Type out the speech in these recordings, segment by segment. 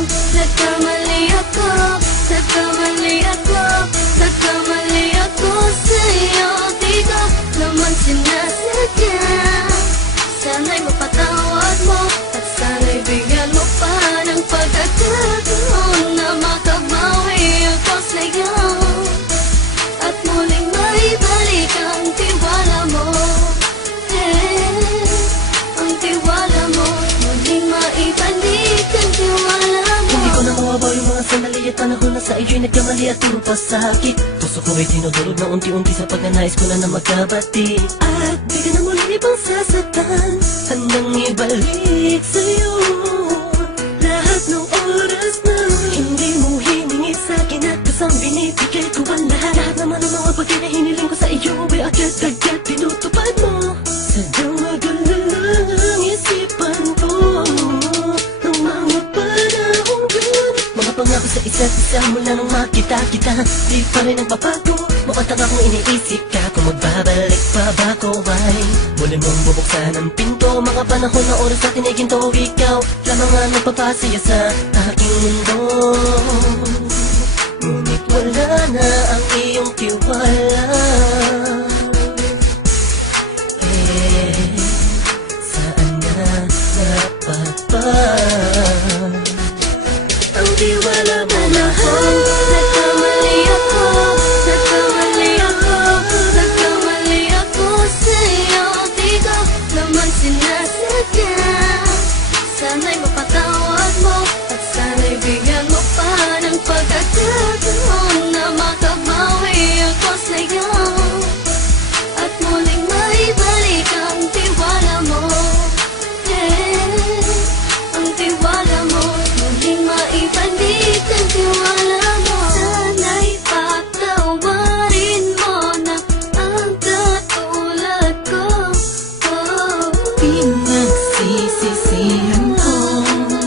kong nagkamali ako, nagkamali ako, nagkamali ako sa'yo. Di ko naman sinasadya. Sana'y mapatawad mo at sana'y bigyan mo pa ng pagkakataon na makabawi ako sa'yo at muling maibalik ang tiwala mo. Ang tiwala mo, muling maibalik ang tiwala mo. Hindi ko na mawabaw yung mga sandali at panahon na sa iyo'y nagkamali at puro pasakit. Puso ko ay tinudulog na unti-unti sa pagnanais ko na magkabati. At di ka na muli ibang sasaktan, handang ibalik sa'yo lahat ng oras na hindi mo hiningi sa'kin at kasang binibigay ko ang lahat. Lahat naman ng mga bagay na hiniling ko sa iyo ay agad-agad tinutupad mo. Sadyang magulo ang isipan ko ng mga panahong yun. Mga pangako sa isa't isa mula nung makita kita, di pa rin nagbabago. Mukhang akong iniisip ka kung magbabalik pa ba ko ay muli mong bubuksan ang pinto. Mga panahon na oras natin ay ginto, ikaw lamang ang nagpapasaya sa aking mundo. Ngunit wala na ang iyong tiwala. Saan na napapa ang tiwala mo, mahal? Nagkamali ako, nagkamali ako, nagkamali ako sa'yo. Di ko naman sinasadya. Sana'y mapatawad mo at sana'y bigyan mo pa ng pagkakataon na makabawi ako sa'yo at muling maibalik ang tiwala mo. Ang tiwala mo, muling maibalik ang tiwala mo. Sana'y patawarin mo na ang katulad ko. Pinagsisisihan ko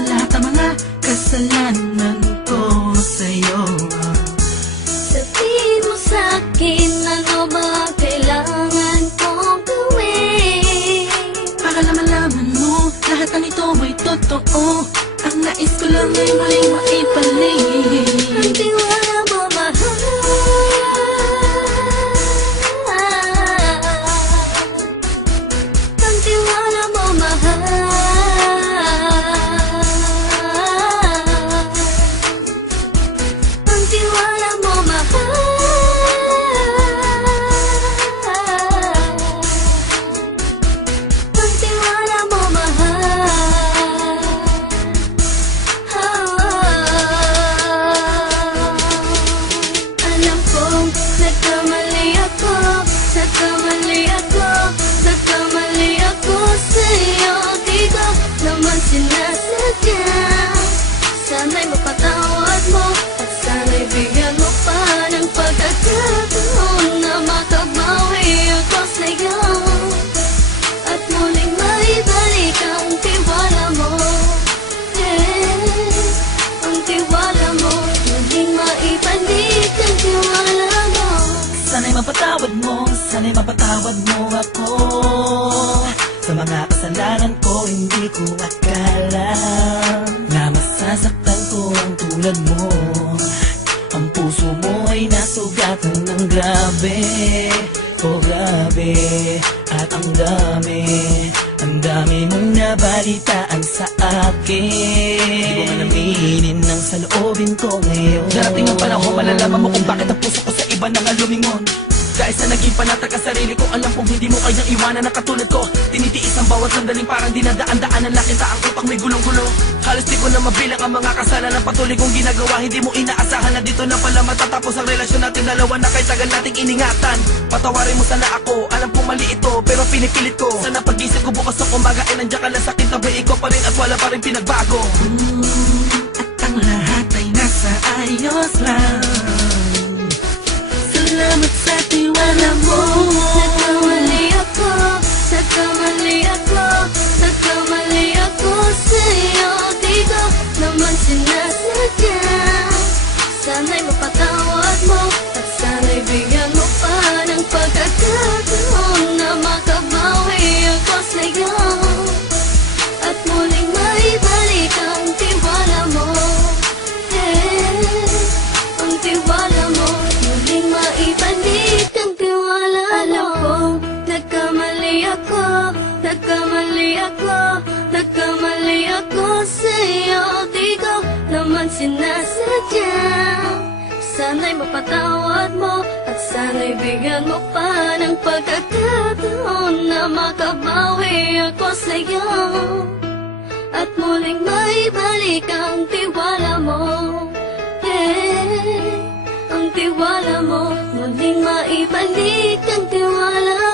lahat ng mga kasalanan ko sa'yo. Sabihin mo sa'kin ano ba kailangan kong gawin Para malaman mo lahat ng ito ay totoo. Ang nais ko lang ay muling maibalik ang tiwala mo, mahal. Ang tiwala mo, mahal. Ang tiwala mo, mahal. Ang tiwala mo, mahal. Alam kong nagkamali ako, nagkamali ako, nagkamali ako sa'yo. Di ko naman sinasadya. Sana'y mapatawad mo at sana'y bigyan mo pa ng pagkakataon na makabawi ako sa'yo at muling maibalik ang tiwala mo. Ang tiwala mo, muling maibalik ang tiwala mo. Sana'y mapatawad mo ako sa mga kasalanan ko. Hindi ko akala na masasaktan ko ang tulad mo. Ang puso mo ay nasugatan ng grabe, oh grabe. At ang dami mong nabalitaan sa akin. Di ko man aminin ang saloobin ko ngayon. Darating ang panahon, malalaman mo kung bakit ang puso ko sa iba nang lumingon. Dahil sa naging panatag ka sarili ko, alam kong hindi mo kayang iwanan na katulad ko. Tinitiis ang bawat sandaling parang dinadaan-daan ang laking taang utang may gulong-gulo. Halos di ko na mabilang ang mga kasalanan na patuloy kong ginagawa. Hindi mo inaasahan na dito na pala matatapos ang relasyon natin dalawa na kahit tagal nating iningatan. Patawarin mo sana ako, alam kong mali ito pero pinipilit ko. Sana pag-isip ko bukas sa umaga ay nandiyan ka lang sa akin, tabi ko pa rin at wala pa rin pinagbago. At ang lahat ay nasa ayos lang. Salamat sa tiwala mo. Nagkamali ako, nagkamali ako, nagkamali ako sa'yo. Di ko naman sinasadya. Sana'y mapatawad mo at sana'y bigyan mo pa ng pagkakataon na makabawi ako sa'yo at muling maibalik ang tiwala mo. Nagkamali ako sa'yo. Di ko naman sinasadya. Sana'y mapatawad mo at sana'y bigyan mo pa ng pagkakataon na makabawi ako sa'yo at muling maibalik ang tiwala mo. Ang tiwala mo, muling maibalik ang tiwala